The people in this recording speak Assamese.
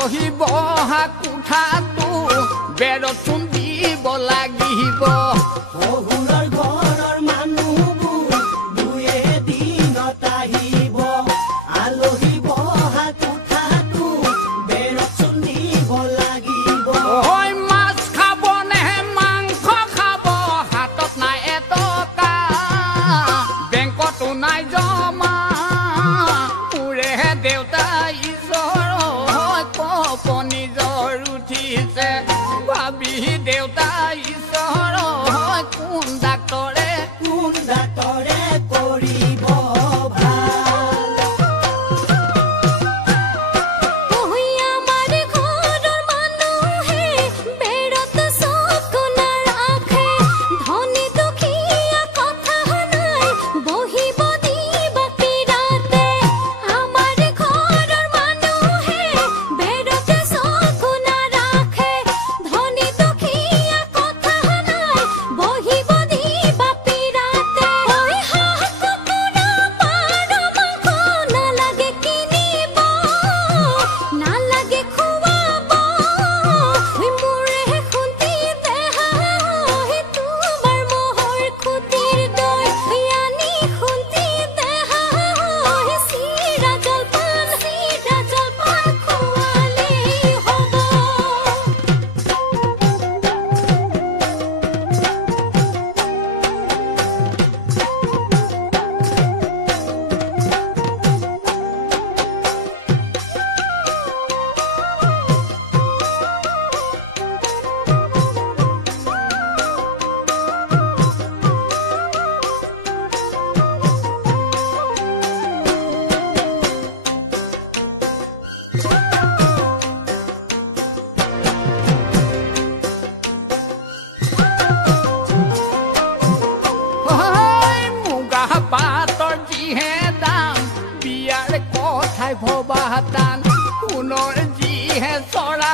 আলহী বহা কোঠাটো বেৰত চূণ দিব লাগিব শহুৰৰ ঘৰৰ মানুহবোৰ দুয়ে দিনত আহিব আলহী বহা কোঠাটো বেৰত চূণ দিব লাগিব ঐ মাছ খাব নে মাংস খাব হাতত নাই এটকা বেংকতো নাই জমা মোৰে দেউতা ঈশ্বৰ কপনি জ্বৰ উঠিছে ভাবি দেউতা ঈশ্বৰ কোন ডাক্তৰে কৰিব ভাল আমাৰ ঘৰৰ মানুহে বেৰত চকু নাৰাখে ধনী দুখীয়া কথা নাই বহিব দিবা পিৰাতে আমাৰ ঘৰৰ মানুহে বেৰত চকু নাৰাখে ধনী দুখীয়া কথা নাই বহিব দিবা পিৰাতে ঐ হাঁহ কুকুৰা পাৰ মাংস নালাগে কিনিব নালাগে খুৱাব মোৰে খুন্তি দেহা তোমাৰ মহৰ খুটিৰ দৈ আনি খুন্তি দেহা চিৰা জলপান খোৱালেই হ'ব মুগা পাতৰ যিহে দাম বিয়াৰ কথাই ভবা টান সোণৰ যিহে চৰা